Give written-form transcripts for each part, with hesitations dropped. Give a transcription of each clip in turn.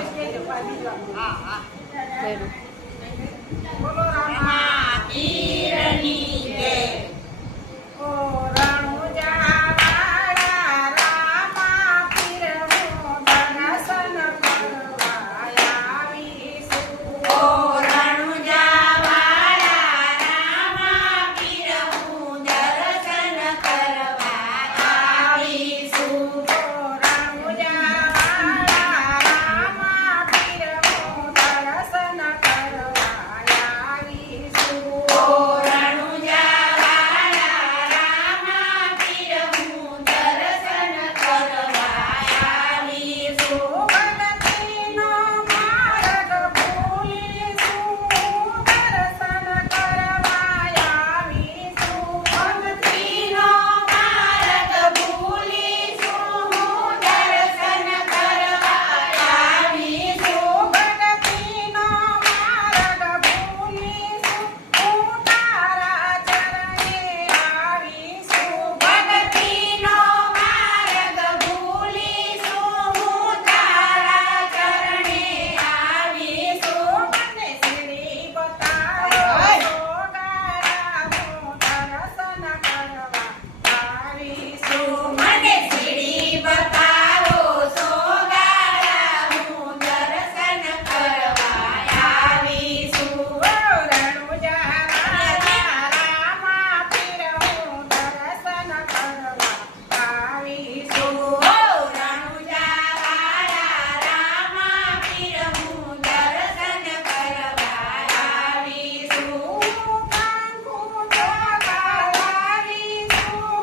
હા હા બોલો રામા પીરની જય. ઓ રણુજા વાળા રામા પીર હું દર્શન કરવા આવીશું. ઓ રણુજા વાળા રામા પીર હું દર્શન કરવા આવીશું. ઓ રણુજા વાળા રામા પીર હું દર્શન કરવા આવીશું. ઓ રણુજા વાળા રામા પીર હું દર્શન કરવા આવીશું. ભગતીનો માર્ગ ભૂલીશું, દર્શન કરવા આવીશું. ભક્તિનો માર્ગ ભૂલીશું, હું દર્શન કરવા આવીશું. ભગતીનો માર્ગ ભૂલીશું, હું તારા ચરણે આવીશું. ભક્તિનો માર્ગ ભૂલીશું, હું તારા ચરણે આવીશું. મને સીડી બતાવો, સોગારા હું દર્શન કરવા આવીશું. મને સીડી બતાવો, સોગારા હું દર્શન કરવા આવીશું. ઓ રણુજા વાળા રામા પીર હું દર્શન કરવા આવીશું. ઓ રણુજા વાળા રામા પીર હું દર્શન કરવા આવીશું. કાંકુ ચોખા લાવીશું,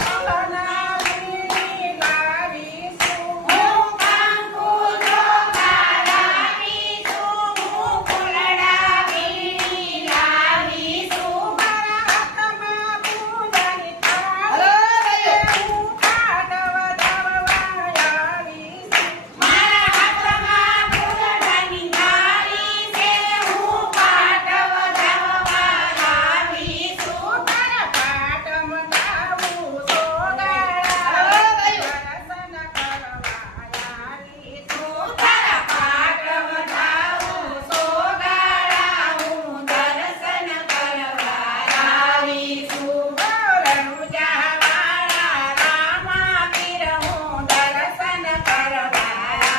ફૂલના વીણી લાવીશું. હું કાંકુ ચોખા લાવીશું, હું ફૂલડા વીણી લાવીશું. મારા હાથમાં પૂજાની થાળી, હું ખાડવ ધરવા આવીશું. મારા હાથમાં ફૂલડાની થાળી છે, હું પાટવ ધરવા આવીશું. તારા પાટમાં જાવું સોગાડા, દર્શન કરવા આવીશું. તારા પાટવ ધાવું સોગાડા, હું દર્શન કરવા આવીશું. રણુજા વાળા રામા પીર હું દર્શન કરવા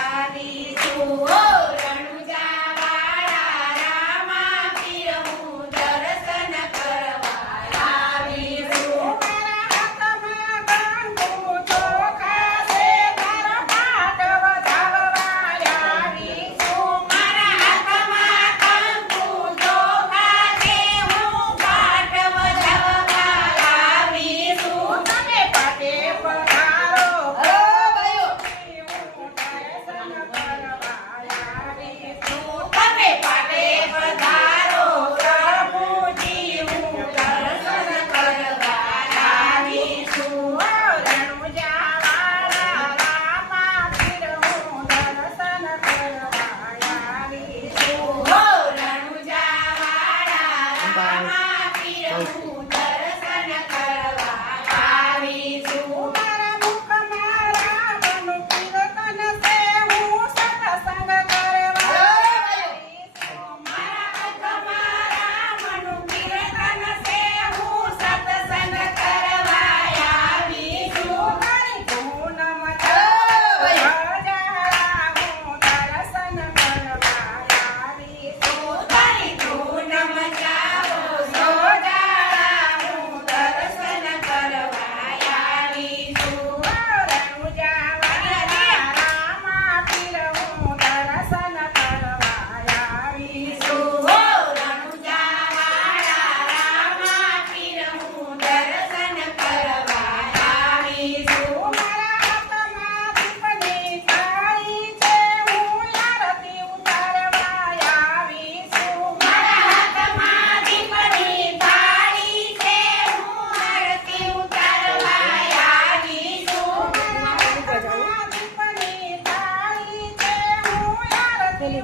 આવીશું. ઓ રણુજા વાળા રામા પીર હું દર્શન કરવા આવીશું. મારા હાથમાં કંકુ ચોખા છે, તારા પાટવ ધરવા આવીશું. મારા હાથમાં કંકુ ચોખા છે, હું પાટવ ધરવા આવીશું. તમે પાટે પધારો, ઓ હું દર્શન કરવા આવીશું. તમે પાટે પધારો, પ્રભુજી હું દર્શન કરવા આવીશું. રણુજા વાળા રામા પીર હું દર્શન કરવા આવીશું. ઓ રણુજા વાળા રામા પીર હું દર્શન કરવા આવીશું. મારા મુખમાં રામનું કીર્તન છે, હું સત્સંગ કરવા આવીશું. મારા હાથમાં રામનું કીર્તન છે, હું સત્સંગ કરવા આવીશું. મારી પૂનમ હજારા હું દર્શન કરવા આવીશું. તારી પૂનમ જાવો, સોજાળા હું દર્શન કરવા આવીશું. રણુજા વાળા રામા પીર હું દર્શન કરવા આવીશું. ઓ રણુજા વાળા રામા પીર હું દર્શન કરવા આવીશું. મારા હાથમાં દીપની થાળી છે, હું આરતી ઉતારવા આવીશું. મારા હાથમાં દીપની થાળી છે, હું આરતી ઉતારવા આવીશું. મારા હાથમાં દીપની થાળી છે, હું આરતી